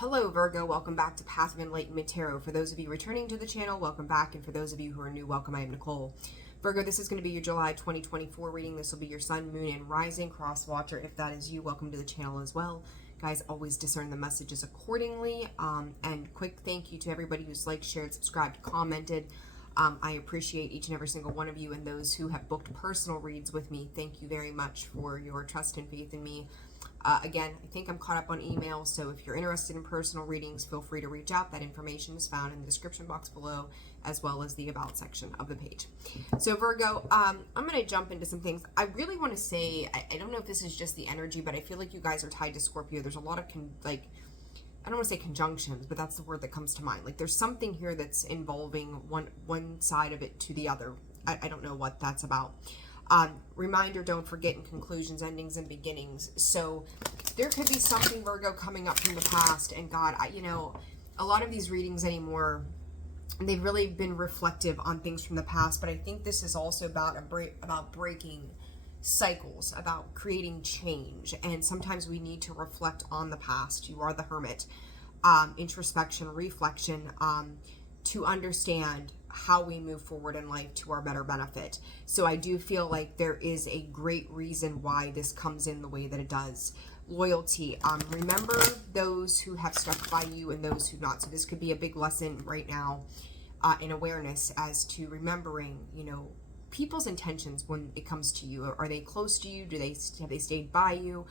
Hello Virgo, welcome back to Passive Enlightenment Tarot. For those of you returning to the channel, welcome back, and for those of you who are new, welcome. I am Nicole. Virgo, this is going to be your July 2024 reading. This will be your Sun, Moon, and Rising cross watcher. If that is you, welcome to the channel as well. Guys, always discern the messages accordingly. And quick thank you to everybody who's liked, shared, subscribed, commented. I appreciate each and every single one of you, and those who have booked personal reads with me. Thank you very much for your trust and faith in me. Again, I think I'm caught up on email, so if you're interested in personal readings, feel free to reach out. That information is found in the description box below, as well as the About section of the page. So Virgo, I'm going to jump into some things. I really want to say, I don't know if this is just the energy, but I feel like you guys are tied to Scorpio. There's a lot of, I don't want to say conjunctions, but that's the word that comes to mind. Like there's something here that's involving one side of it to the other. I don't know what that's about. Reminder, don't forget in conclusions, endings, and beginnings. So there could be something, Virgo, coming up from the past. And God, a lot of these readings anymore, they've really been reflective on things from the past. But I think this is also about breaking cycles, about creating change. And sometimes we need to reflect on the past. You are the hermit. Introspection, reflection, to understand how we move forward in life to our better benefit. So I do feel like there is a great reason why this comes in the way that it does. Loyalty. Remember those who have stuck by you and those who not. So this could be a big lesson right now in awareness as to remembering, people's intentions when it comes to you. Are they close to you? Have they stayed by you?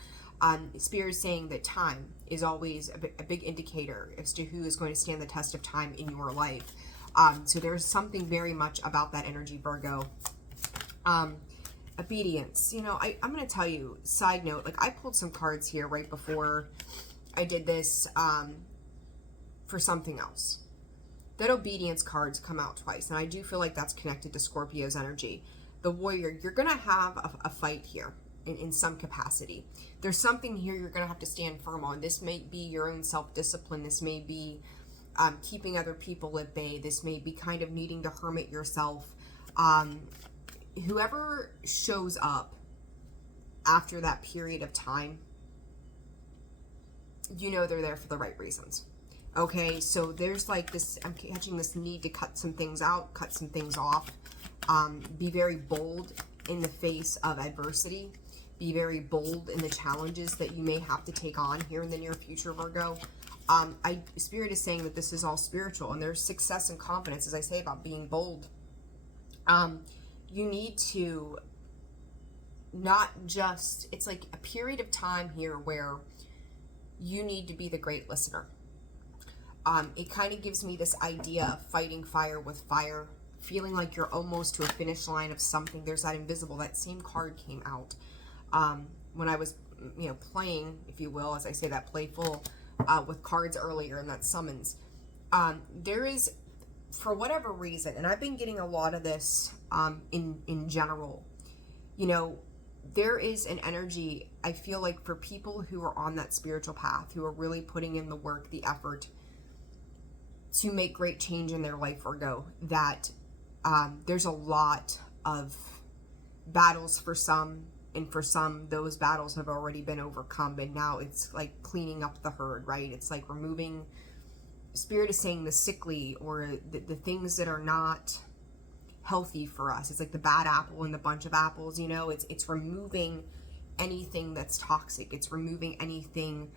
Spirit is saying that time is always a big indicator as to who is going to stand the test of time in your life. So there's something very much about that energy, Virgo. Obedience. I'm going to tell you, side note, I pulled some cards here right before I did this for something else. That obedience cards come out twice, and I do feel like that's connected to Scorpio's energy. The warrior, you're going to have a fight here in some capacity. There's something here you're going to have to stand firm on. This may be your own self-discipline. This may be keeping other people at bay. This may be kind of needing to hermit yourself. Whoever shows up after that period of time, they're there for the right reasons. Okay, so there's this, I'm catching this need to cut some things out, cut some things off. Be very bold in the face of adversity. Be very bold in the challenges that you may have to take on here in the near future, Virgo. Spirit is saying that this is all spiritual, and there's success and confidence, as I say, about being bold. You need to not just, it's like a period of time here where you need to be the great listener. It kind of gives me this idea of fighting fire with fire, feeling like you're almost to a finish line of something. There's that invisible, that same card came out when I was, playing, if you will, as I say, that playful with cards earlier, and that summons. There is, for whatever reason, and I've been getting a lot of this in general, there is an energy, I feel like, for people who are on that spiritual path, who are really putting in the work, the effort to make great change in their life, Virgo, that there's a lot of battles for some, and for some, those battles have already been overcome, and now it's like cleaning up the herd, right? It's like removing, Spirit is saying, the sickly or the things that are not healthy for us. It's like the bad apple in the bunch of apples, it's removing anything that's toxic. It's removing anything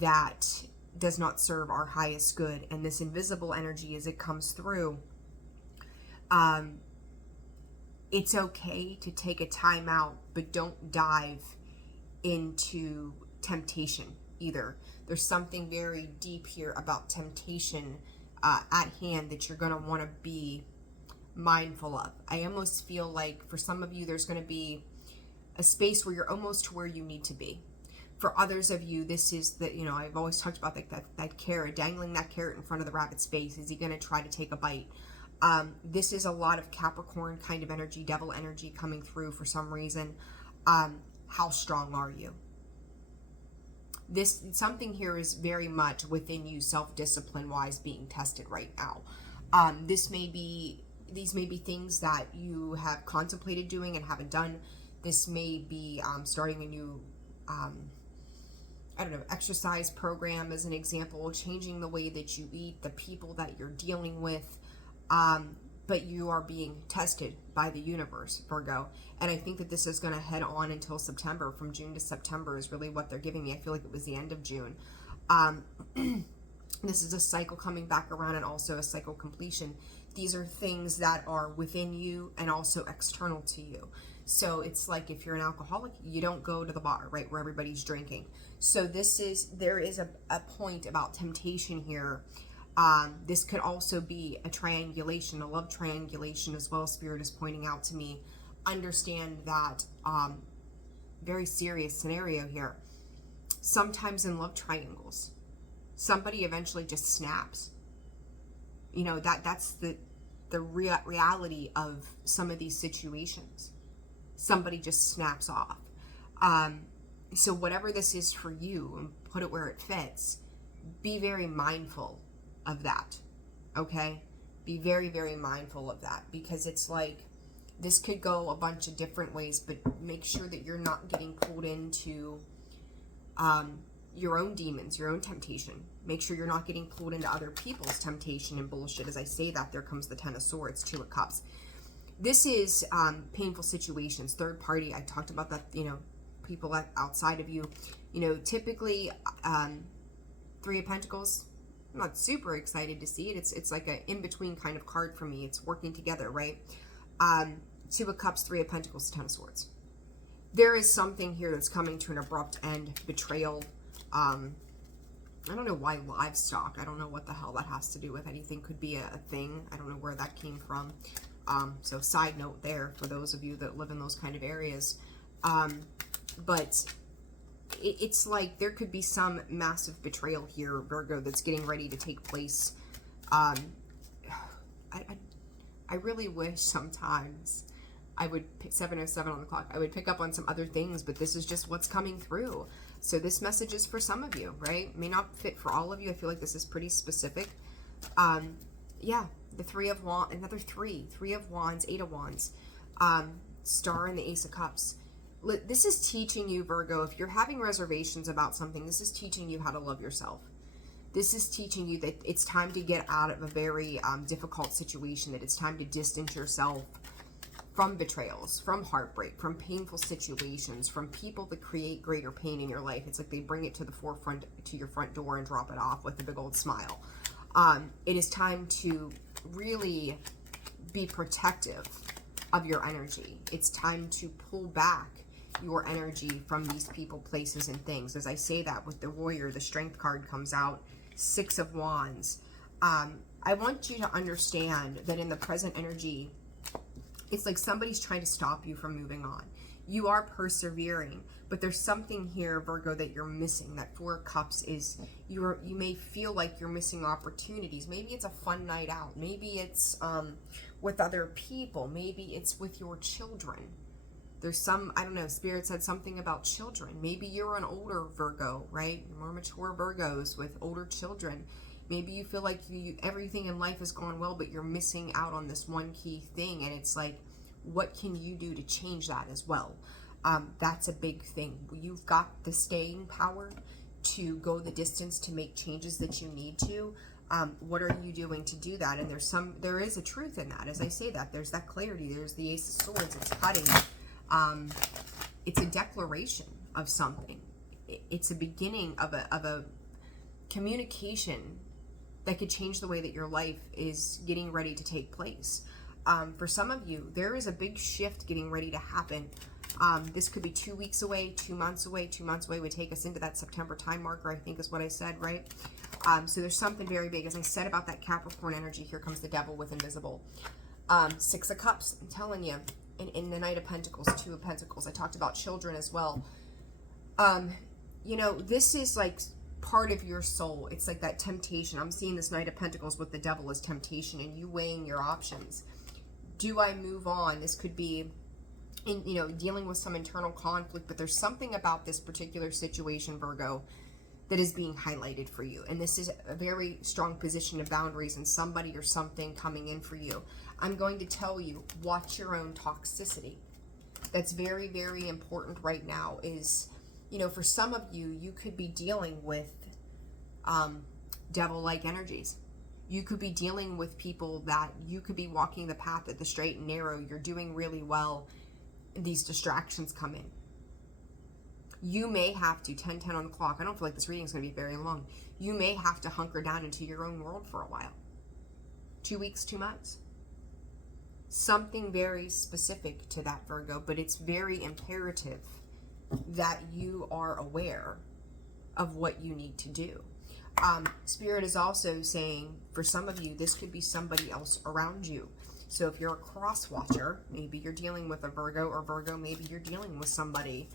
that does not serve our highest good. And this invisible energy, as it comes through, it's okay to take a time out, but don't dive into temptation either. There's something very deep here about temptation at hand that you're going to want to be mindful of. I almost feel like for some of you, there's going to be a space where you're almost to where you need to be. For others of you, this is that, I've always talked about that carrot, dangling that carrot in front of the rabbit's face. Is he going to try to take a bite? This is a lot of Capricorn kind of energy, devil energy coming through for some reason. How strong are you? Something here is very much within you, self-discipline wise, being tested right now. These may be things that you have contemplated doing and haven't done. This may be starting a new I don't know, exercise program as an example, changing the way that you eat, the people that you're dealing with. But you are being tested by the universe, Virgo. And I think that this is going to head on until September. From June to September is really what they're giving me. I feel like it was the end of June. This is a cycle coming back around and also a cycle completion. These are things that are within you and also external to you. So it's like if you're an alcoholic, you don't go to the bar, right, where everybody's drinking. So there is a point about temptation here. This could also be a triangulation, a love triangulation as well. Spirit is pointing out to me. Understand that very serious scenario here. Sometimes in love triangles, somebody eventually just snaps. You know, that's the reality of some of these situations. Somebody just snaps off. So whatever this is for you, and put it where it fits, be very mindful of that, okay? Be very, very mindful of that, because it's like this could go a bunch of different ways, but make sure that you're not getting pulled into your own demons, your own temptation. Make sure you're not getting pulled into other people's temptation and bullshit. As I say that, there comes the Ten of Swords, Two of Cups. This is painful situations, third party. I talked about that, you know, people outside of you. You know, typically Three of Pentacles, I'm not super excited to see it. It's like an in-between kind of card for me. It's working together, right? Two of Cups, Three of Pentacles, Ten of Swords. There is something here that's coming to an abrupt end, betrayal. I don't know why livestock. I don't know what the hell that has to do with anything. Could be a thing. I don't know where that came from. So side note there for those of you that live in those kind of areas. But it's like there could be some massive betrayal here, Virgo, that's getting ready to take place. I really wish sometimes I would pick 7:07 on the clock. I would pick up on some other things, but this is just what's coming through. So this message is for some of you, right? May not fit for all of you. I feel like this is pretty specific. Yeah, the Three of Wands, another Three of Wands, Eight of Wands, Star and the Ace of Cups. This is teaching you, Virgo, if you're having reservations about something, this is teaching you how to love yourself. This is teaching you that it's time to get out of a very difficult situation, that it's time to distance yourself from betrayals, from heartbreak, from painful situations, from people that create greater pain in your life. It's like they bring it to the forefront, to your front door, and drop it off with a big old smile. It is time to really be protective of your energy. It's time to pull back your energy from these people, places, and things. As I say that, with the Warrior, the Strength card comes out, Six of Wands. I want you to understand that in the present energy, it's like somebody's trying to stop you from moving on. You are persevering, but there's something here, Virgo, that you're missing. That Four of Cups is, you may feel like you're missing opportunities. Maybe it's a fun night out. Maybe it's with other people. Maybe it's with your children. There's some, I don't know, Spirit said something about children. Maybe you're an older Virgo, right? More mature Virgos with older children. Maybe you feel like everything in life has gone well, but you're missing out on this one key thing. And it's like, what can you do to change that as well? That's a big thing. You've got the staying power to go the distance, to make changes that you need to. What are you doing to do that? And there is a truth in that. As I say that, there's that clarity. There's the Ace of Swords. It's cutting. It's a declaration of something. It's a beginning of a communication that could change the way that your life is getting ready to take place. For some of you, there is a big shift getting ready to happen. This could be 2 weeks away, 2 months away. 2 months away would take us into that September time marker, I think is what I said, right? So there's something very big. As I said about that Capricorn energy, here comes the Devil with Invisible. Six of Cups, I'm telling you. In the Knight of Pentacles, Two of Pentacles. I talked about children as well. You know, this is like part of your soul. It's like that temptation. I'm seeing this Knight of Pentacles with the Devil as temptation, and you weighing your options. Do I move on? This could be, you know, dealing with some internal conflict, but there's something about this particular situation, Virgo, that is being highlighted for you. And this is a very strong position of boundaries and somebody or something coming in for you. I'm going to tell you, watch your own toxicity. That's very, very important right now. Is You know, for some of you, you could be dealing with devil-like energies. You could be dealing with people that you could be walking the path at the straight and narrow. You're doing really well. These distractions come in. You may have to, 10:10 on the clock, I don't feel like this reading is going to be very long. You may have to hunker down into your own world for a while. 2 weeks, 2 months. Something very specific to that, Virgo, but it's very imperative that you are aware of what you need to do. Spirit is also saying, for some of you, this could be somebody else around you. So if you're a cross watcher, maybe you're dealing with a Virgo, or Virgo, maybe you're dealing with somebody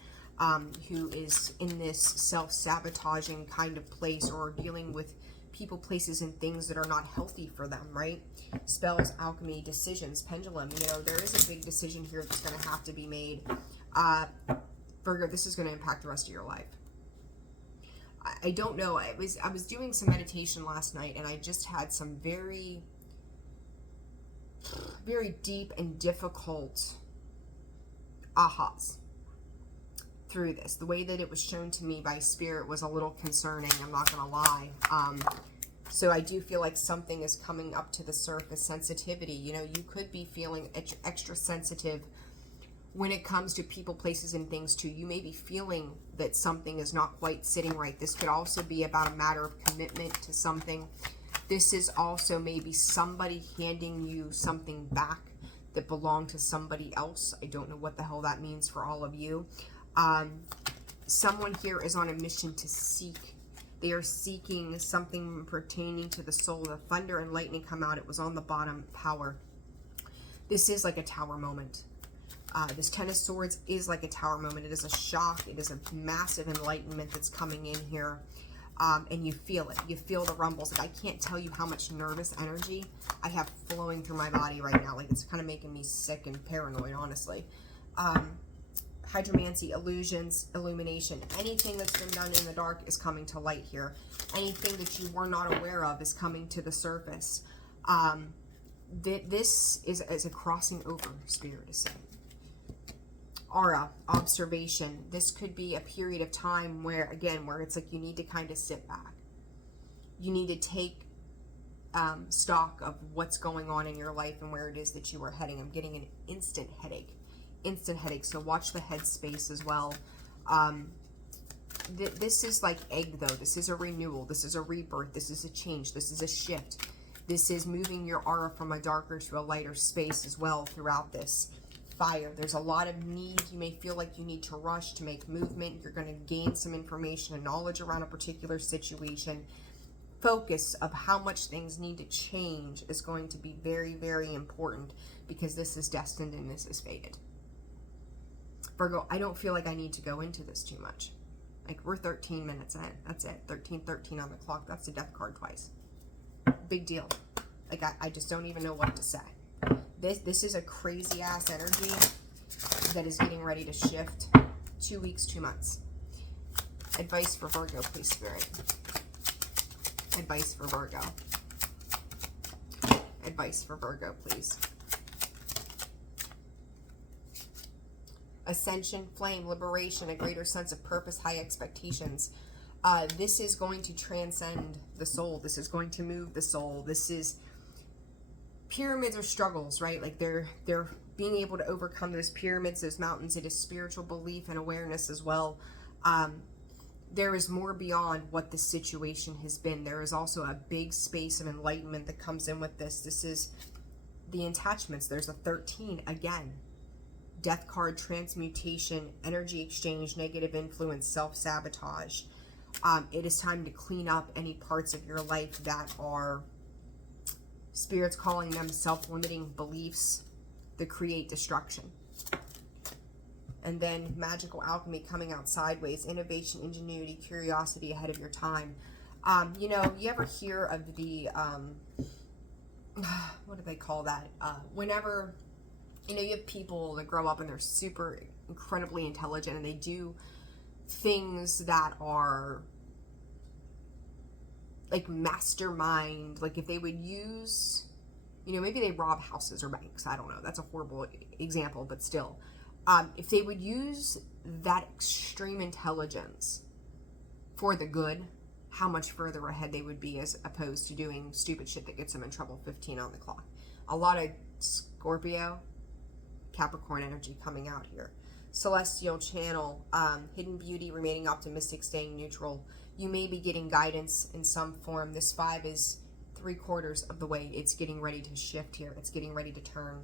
who is in this self-sabotaging kind of place, or dealing with people, places, and things that are not healthy for them, right? Spells, alchemy, decisions, pendulum. You know, there is a big decision here that's going to have to be made. Virgo, this is going to impact the rest of your life. I don't know. I was doing some meditation last night, and I just had some very, very deep and difficult ahas through this. The way that it was shown to me by Spirit was a little concerning, I'm not going to lie. So I do feel like something is coming up to the surface. Sensitivity. You know, you could be feeling extra sensitive when it comes to people, places, and things too. You may be feeling that something is not quite sitting right. This could also be about a matter of commitment to something. This is also maybe somebody handing you something back that belonged to somebody else. I don't know what the hell that means for all of you. Someone here is on a mission to seek. They are seeking something pertaining to the soul. The thunder and lightning come out. It was on the bottom. Power. This is like a tower moment. This Ten of Swords is like a tower moment. It is a shock. It is a massive enlightenment that's coming in here. And you feel it. You feel the rumbles. Like, I can't tell you how much nervous energy I have flowing through my body right now. Like, it's kind of making me sick and paranoid, honestly. Hydromancy, illusions, illumination. Anything that's been done in the dark is coming to light here. Anything that you were not aware of is coming to the surface. This is a crossing over, Spirit is saying. Aura, observation. This could be a period of time where, again, where it's like you need to kind of sit back. You need to take stock of what's going on in your life and where it is that you are heading. I'm getting an instant headache. Instant headache. So watch the head space as well. This is like egg, though. This is a renewal. This is a rebirth. This is a change. This is a shift. This is moving your aura from a darker to a lighter space as well throughout this. Fire. There's a lot of need. You may feel like you need to rush to make movement. You're going to gain some information and knowledge around a particular situation. Focus of how much things need to change is going to be very, very important, because this is destined and this is fated. Virgo, I don't feel like I need to go into this too much. Like, we're 13 minutes in. That's it. 13:13 on the clock. That's the death card twice. Big deal. Like, I just don't even know what to say. This is a crazy ass energy that is getting ready to shift. 2 weeks, 2 months. Advice for Virgo, please, Spirit. Advice for Virgo. Advice for Virgo, please. Ascension, flame, liberation, a greater sense of purpose, high expectations. This is going to transcend the soul. This is going to move the soul. This is... Pyramids are struggles, right? Like, they're being able to overcome those pyramids, those mountains. It is spiritual belief and awareness as well. There is more beyond what the situation has been. There is also a big space of enlightenment that comes in with this. This is the attachments. There's a 13 again. Death card, transmutation, energy exchange, negative influence, self-sabotage. It is time to clean up any parts of your life that are... Spirit's calling them self-limiting beliefs that create destruction. And then magical alchemy coming out sideways. Innovation, ingenuity, curiosity ahead of your time. You know, you ever hear of the, what do they call that? Whenever, you know, you have people that grow up and they're super incredibly intelligent and they do things that are... like mastermind, like if they would use, you know, maybe they rob houses or banks. I don't know. That's a horrible example, but still. If they would use that extreme intelligence for the good, how much further ahead they would be as opposed to doing stupid shit that gets them in trouble 15 on the clock. A lot of Scorpio, Capricorn energy coming out here. Celestial channel, hidden beauty, remaining optimistic, staying neutral. You may be getting guidance in some form. This 5 is 3/4 of the way. It's getting ready to shift here. It's getting ready to turn.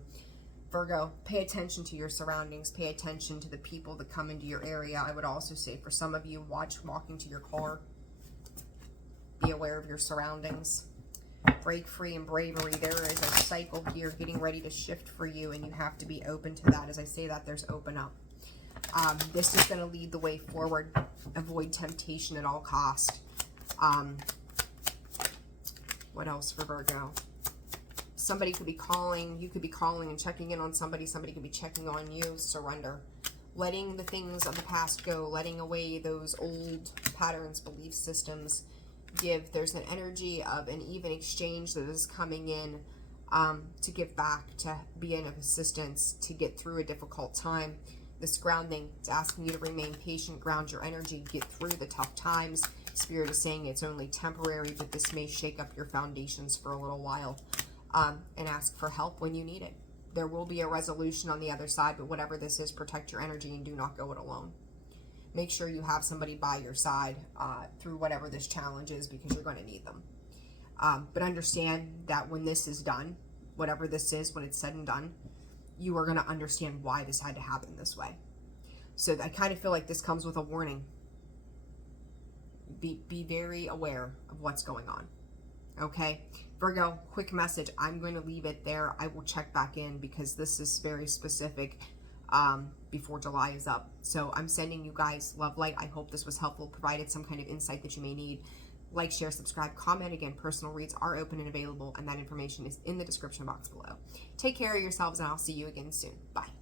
Virgo, pay attention to your surroundings. Pay attention to the people that come into your area. I would also say for some of you, watch walking to your car. Be aware of your surroundings. Break free and bravery. There is a cycle here getting ready to shift for you, and you have to be open to that. As I say that, there's open up. This is going to lead the way forward. Avoid temptation at all cost. What else for Virgo? Somebody could be calling. You could be calling and checking in on somebody. Somebody could be checking on you. Surrender. Letting the things of the past go. Letting away those old patterns, belief systems. There's an energy of an even exchange that is coming in to give back, to be of assistance, to get through a difficult time. This grounding, it's asking you to remain patient, ground your energy, get through the tough times. Spirit is saying it's only temporary, but this may shake up your foundations for a little while, and ask for help when you need it. There will be a resolution on the other side, but whatever this is, protect your energy and do not go it alone. Make sure you have somebody by your side through whatever this challenge is, because you're going to need them. But understand that when this is done, whatever this is, when it's said and done, you are going to understand why this had to happen this way. So I kind of feel like this comes with a warning. Be very aware of what's going on. Okay? Virgo, quick message. I'm going to leave it there. I will check back in because this is very specific before July is up. So I'm sending you guys love, light. I hope this was helpful, provided some kind of insight that you may need. Like, share, subscribe, comment. Again, personal reads are open and available, and that information is in the description box below. Take care of yourselves, and I'll see you again soon. Bye.